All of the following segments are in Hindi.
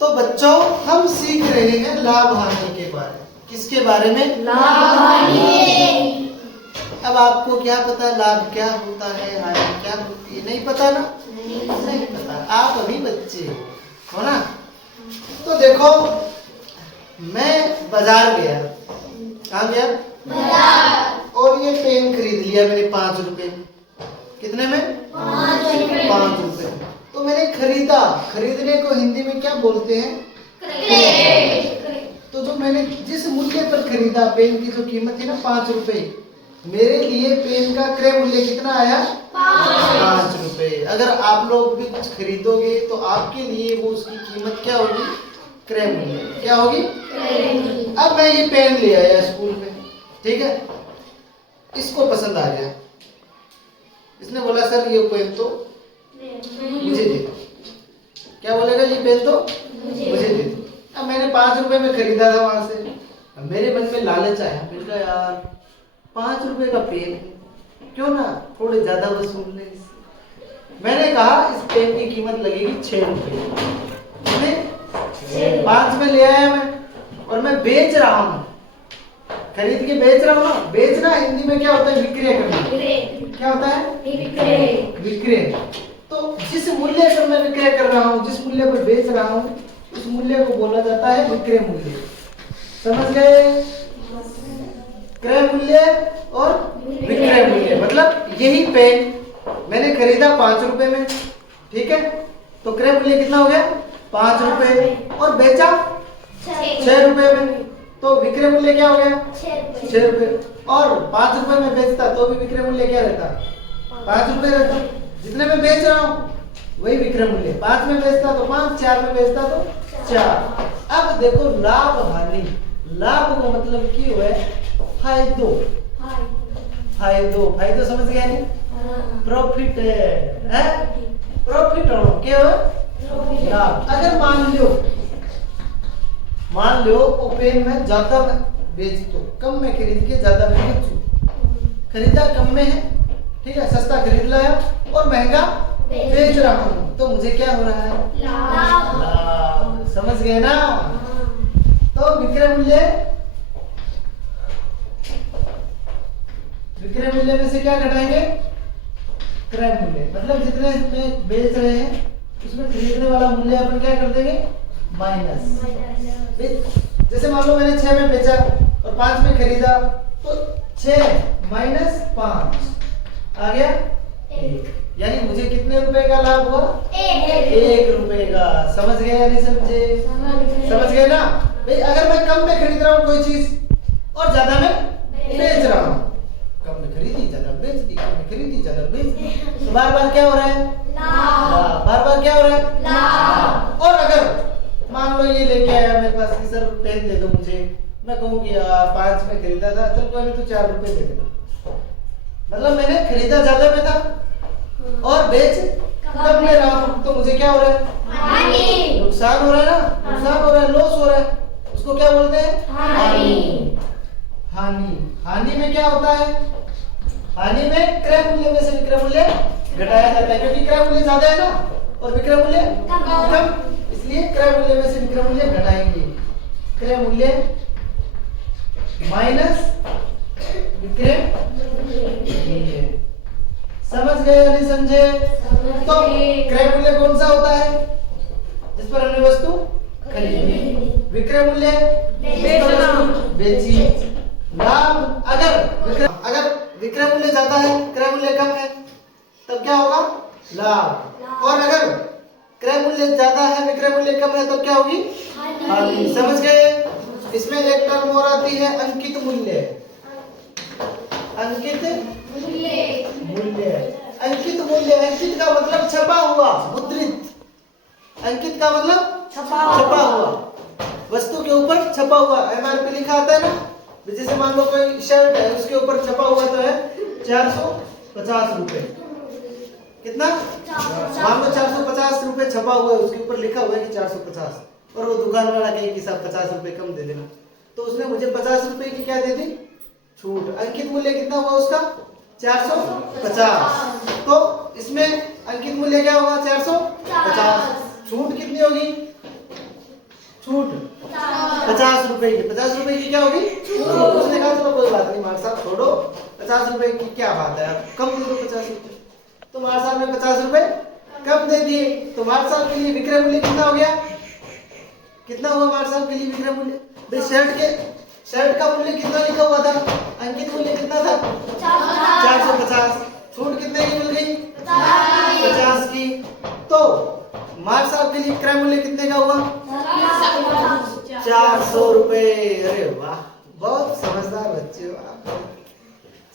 तो बच्चों हम सीख रहे हैं लाभ हानि के बारे में। किसके बारे में? लाभ हानि। अब आपको क्या पता लाभ क्या होता है, हानि क्या होती है? नहीं पता ना? नहीं पता। आप अभी बच्चे हो ना। तो देखो मैं बाजार गया। कहाँ गया? बाजार। और ये पेन खरीद लिया मैंने 5 रुपए में। कितने में? 5 रुपए। तो मैंने खरीदा। खरीदने को हिंदी में क्या बोलते हैं? तो जो मैंने जिस मूल्य पर खरीदा, पेन की जो कीमत थी ना 5 रुपए, मेरे लिए पेन का क्रय मूल्य कितना आया? 5 रुपए। अगर आप लोग भी कुछ खरीदोगे तो आपके लिए वो उसकी कीमत क्या होगी? क्रय मूल्य। क्या होगी? अब मैं ये पेन ले आया स्कूल में, ठीक है, इसको पसंद आ गया। इसने बोला सर ये पेन तो मुझे दे दो। क्या बोलेगा? ये पेन तो मुझे दे दो। अब मैंने 5 रुपए में खरीदा था वहां से। अब मेरे मन में लालच आया, मैंने कहा यार 5 रुपए का पेन है, क्यों ना थोड़े ज्यादा वसूल ले इससे। मैंने कहा इस पेन की कीमत लगेगी 6 रुपए। 5 में ले आया मैं और मैं बेच रहा हूँ, खरीद के बेच रहा हूँ ना। बेचना हिंदी में क्या होता है? विक्रय करना। क्या होता है? विक्रय। तो जिस मूल्य पर मैं विक्रय कर रहा हूँ, जिस मूल्य पर बेच रहा हूँ, उस मूल्य को बोला जाता है विक्रय मूल्य। समझ गए? क्रय मूल्य और विक्रय मूल्य मतलब यही पेन मैंने खरीदा 5 रुपए में, ठीक है, तो क्रय मूल्य कितना हो गया? 5 रुपए। और बेचा 6 रुपए में, तो विक्रय मूल्य क्या हो गया? 6 रुपए। और 5 रुपए में बेचता तो भी विक्रय मूल्य क्या रहता? 5 रुपए रहता। जितने में बेच रहा हूँ वही विक्रय मूल्य। 5 में बेचता तो 5, 4 में बेचता तो 4। अब देखो लाभ हानि। लाभ का मतलब की हुआ फायदो। फायदो फायदो समझ गया नहीं? प्रॉफिट है, प्रॉफिट हो क्या हो? लाभ। अगर मान लो वो पेन में ज्यादा बेच दो, कम में खरीद के ज्यादा में बेचूं। खरीदा कम में है, ठीक है, सस्ता खरीद लाया और महंगा बेच रहा हूँ, तो मुझे क्या हो रहा है? लाभ। समझ गए ना? तो विक्रय मूल्य में से क्या घटाएंगे? क्रय मूल्य। मतलब जितने में बेच रहे हैं उसमें खरीदने वाला मूल्य अपन क्या कर देंगे? माइनस। जैसे मान लो मैंने 6 में बेचा और 5 में खरीदा, तो 6 माइनस 5 आ गया 1। यानी मुझे कितने रुपए का लाभ हुआ? 1 रुपए का। समझ गए या नहीं समझे? समझ गए ना? भाई अगर मैं कम में खरीद रहा हूँ कोई चीज और ज्यादा में बेच रहा हूँ, कम में खरीदी ज्यादा बेच दी, कम में खरीदी ज्यादा बेच दी, तो बार बार क्या हो रहा है? लाभ। बार बार क्या हो रहा है? लाभ। और अगर मान लो ये लेके आया मेरे पास कि सर पेन दे दो मुझे, मैं कहूँ कि यार 5 में खरीदा था, चल कोई नहीं तो 4 रुपए दे देना। मतलब मैंने खरीदा ज्यादा में था और बेच कम में रहा हूँ, तो मुझे क्या हो रहा है? हानि। नुकसान हो रहा है ना? नुकसान हो रहा है, लॉस हो रहा है, उसको क्या बोलते हैं? हानि। हानि। हानि में क्या होता है? हानि में क्रय मूल्य में से विक्रय मूल्य घटाया जाता है, क्योंकि क्रय मूल्य ज्यादा है ना और विक्रय मूल्य कम, इसलिए क्रय मूल्य में से विक्रय मूल्य घटाएंगे। क्रय मूल्य माइनस विक्रय मूल्य। समझ गए या नहीं समझे? तो क्रय मूल्य कौन सा होता है? जिस पर हमने वस्तु खरीदी। विक्रय मूल्य बेची। लाभ अगर विक्रय मूल्य ज्यादा है, क्रय मूल्य कम है, तब क्या होगा? लाभ। और अगर क्रय मूल्य ज्यादा है, विक्रय मूल्य कम है, तो क्या होगी? हानि। समझ गए? इसमें एक टर्म और आती है अंकित मूल्य। अंकित मूल्य। अंकित मूल्य, अंकित का मतलब छपा हुआ, मुद्रित। अंकित का मतलब छपा हुआ, वस्तु के ऊपर छपा हुआ। एमआरपी लिखा आता है ना, जैसे मान लो कोई शर्ट है, उसके ऊपर छपा हुआ तो है 450 रुपए। कितना? मान लो 450 रुपए छपा हुआ है, उसके ऊपर लिखा हुआ है कि 450, और वो दुकान वाला कहे कि साहब 50 रुपए कम दे देना, तो उसने मुझे 50 रुपए की क्या दे दी? छूट। अंकित मूल्य कितना हुआ उसका? 450। तो इसमें अंकित मूल्य क्या होगा? 450। छूट कितनी होगी? छूट 50 रुपए की। 50 रुपए की क्या होगी? उसने कहा चलो कोई बात नहीं मार साहब छोड़ो, 50 रुपए की क्या बात है, आप कम दे दो 50 रुपए। तो मार साहब ने 50 रुपए कम दे दिए। तो मार साहब के लिए विक्रय मूल्य कितना हो गया? कितना हुआ मार साहब के लिए विक्रय मूल्य? भाई शर्ट का मूल्य कितना लिखा हुआ था? अंकित मूल्य कितना था? 450। छूट कितने की मिल गई? 50 की। तो मार साहब के लिए विक्रय मूल्य कितने का हुआ? 400 रुपए। अरे वाह, बहुत समझदार बच्चे हो आप,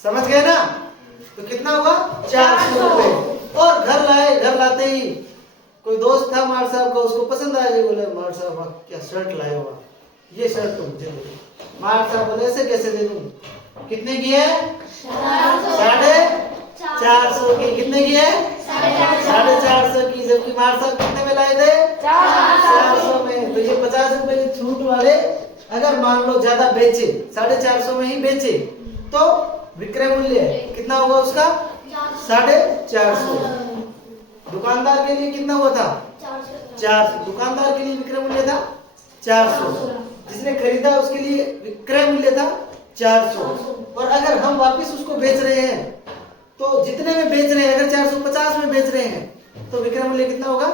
समझ गए ना? तो कितना हुआ? 400 रुपए। और घर लाए, घर लाते ही कोई दोस्त था मार साहब का, उसको पसंद आया, बोले मार साहब क्या शर्ट लाए हो, ये शर्ट तो मुझे दे दो। मार साहब बोले ऐसे कैसे दे दूं? कितने की है? 450 की। कितने की है? 450 की। जबकि मार साहब कितने में लाए थे? 400 में। तो ये 50 रुपए छूट वाले अगर मान लो ज्यादा बेचे, 450 में ही बेचे, तो विक्रय मूल्य कितना होगा उसका? 450। दुकानदार के लिए कितना हुआ था? 400। दुकानदार के लिए विक्रय मूल्य था 400। जिसने खरीदा उसके लिए विक्रय मूल्य था 400। और अगर हम वापस उसको बेच रहे हैं तो जितने में बेच रहे हैं, अगर 450 में बेच रहे हैं तो विक्रय मूल्य कितना होगा?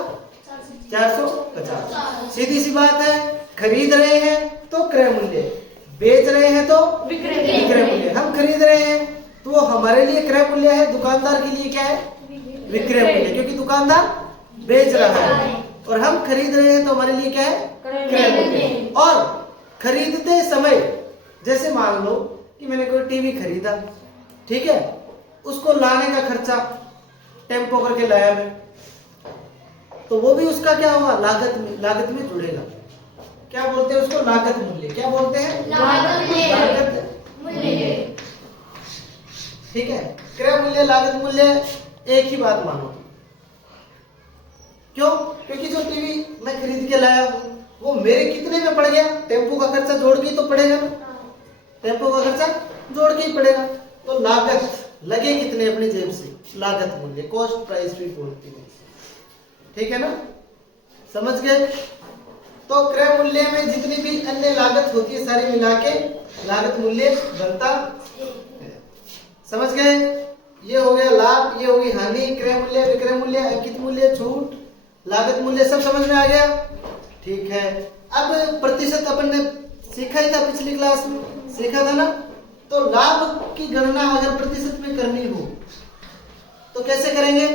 450। सीधी सी बात है, खरीद रहे हैं तो क्रय मूल्य, बेच रहे हैं तो विक्रय मूल्य। हम खरीद रहे हैं तो हमारे लिए क्रय मूल्य है, दुकानदार के लिए क्या है? विक्रय मूल्य, क्योंकि दुकानदार बेच रहा है और हम खरीद रहे हैं तो हमारे लिए क्या है? क्रय मूल्य। और खरीदते समय जैसे मान लो कि मैंने कोई टीवी खरीदा, ठीक है, उसको लाने का खर्चा टेम्पो करके लाया मैं, तो वो भी उसका क्या हुआ? लागत में जुड़ेगा। क्या बोलते हैं उसको? लागत मूल्य। क्या बोलते हैं? लागत मूल्य। ठीक है, क्रय मूल्य लागत मूल्य एक ही बात मानो। क्यों? क्योंकि जो टीवी मैं खरीद के लाया हूं वो मेरे कितने में पड़ गया? टेम्पो का खर्चा जोड़ के तो पड़ेगा ना, टेम्पो का खर्चा जोड़ के ही पड़ेगा। तो लागत लगे कितने अपनी जेब से? लागत मूल्य, कॉस्ट प्राइस भी बोलते हैं, ठीक है ना? समझ गए? तो क्रय मूल्य में जितनी भी अन्य लागत होती है सारी मिला के लागत मूल्य बनता है। समझ गए? ये हो गया लाभ, ये होगी हानि, क्रय मूल्य, विक्रय मूल्य, अंकित मूल्य, छूट, लागत मूल्य, सब समझ में आ गया? ठीक है। अब प्रतिशत अपन ने सीखा ही था, पिछली क्लास में सीखा था ना। तो लाभ की गणना अगर प्रतिशत में करनी हो तो कैसे करेंगे?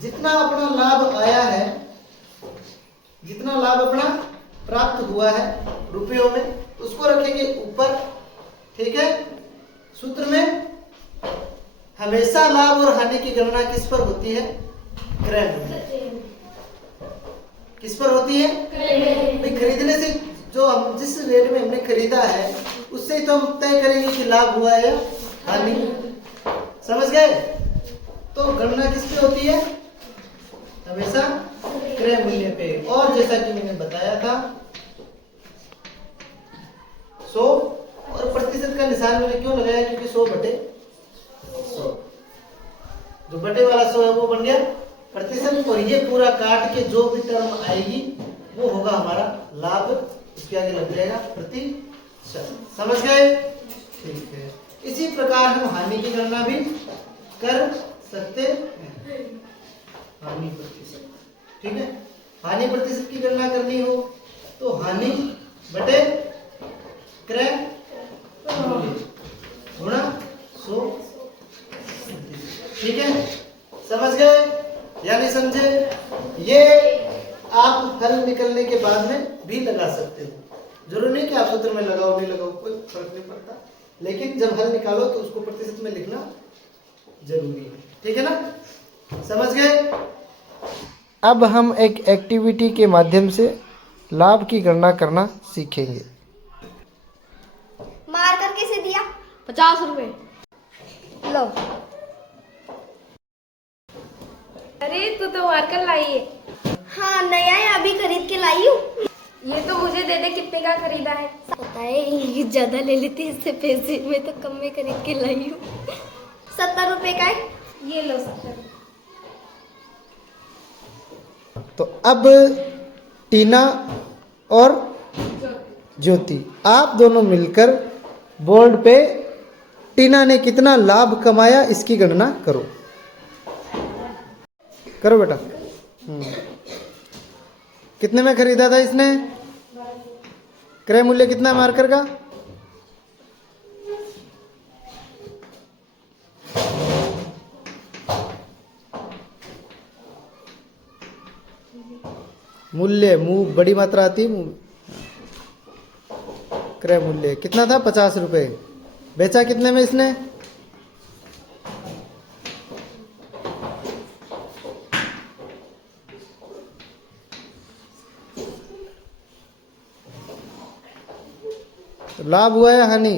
जितना अपना लाभ आया है, जितना लाभ अपना प्राप्त हुआ है रुपयों में, उसको रखेंगे ऊपर, ठीक है? सूत्र में हमेशा लाभ और हानि की गणना किस पर होती है? क्रय मूल्य। किस पर होती है? भाई खरीदने से जो हम जिस रेट में हमने खरीदा है उससे ही तो हम तय करेंगे कि लाभ हुआ है या हानि। समझ गए? तो गणना किस पे होती है? हमेशा क्रय मूल्य पे। और जैसा कि मैंने बताया था 100, और प्रतिशत का निशान मैंने क्यों लगाया? क्योंकि 100/100, जो बटे वाला 100 है वो बन गया प्रतिशत, और ये पूरा काट के जो भी टर्म आएगी वो होगा हमारा लाभ, उसके आगे लग जाएगा प्रतिशत। समझ गए? ठीक है। इसी प्रकार हम हानि की गणना भी कर सकते हैं। हानि प्रतिशत, ठीक है? हानि प्रतिशत की गणना करनी हो तो हानि बटे क्रय मूल्य गुणा 100, ठीक है? समझ गए या नहीं समझे? ये आप हल निकलने के बाद में भी लगा सकते हो, जरूरी नहीं कि आप सूत्र में लगाओ नहीं लगाओ, कोई फर्क नहीं पड़ता, लेकिन जब हल निकालो तो उसको प्रतिशत में लिखना जरूरी है, ठीक है ना? समझ गए? अब हम एक एक्टिविटी के माध्यम से लाभ की गणना करना सीखेंगे। मार्कर कैसे दिया? 50 रुपए। लो। अरे तू तो मार्कर लाई है। हाँ नया है, अभी खरीद के लाई हूँ। ये तो मुझे दे दे, कितने का खरीदा है? पता है ये ज्यादा ले लेती है इससे पैसे, मैं तो कम में खरीद के लाई हूँ। 70 रुपए का है। ये लो 70। तो अब टीना और ज्योति, आप दोनों मिलकर बोर्ड पे टीना ने कितना लाभ कमाया इसकी गणना करो। करो बेटा। कितने में खरीदा था इसने? क्रय मूल्य कितना है मार्कर का? मूल्य, मुंह बड़ी मात्रा आती है। क्रय मूल्य कितना था? 50 रुपए। बेचा कितने में इसने? तो लाभ हुआ या हानि?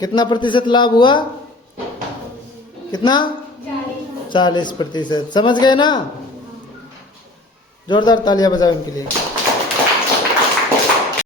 कितना प्रतिशत लाभ हुआ? कितना? 40%। समझ गए ना? जोरदार तालियां बजाओ इनके लिए।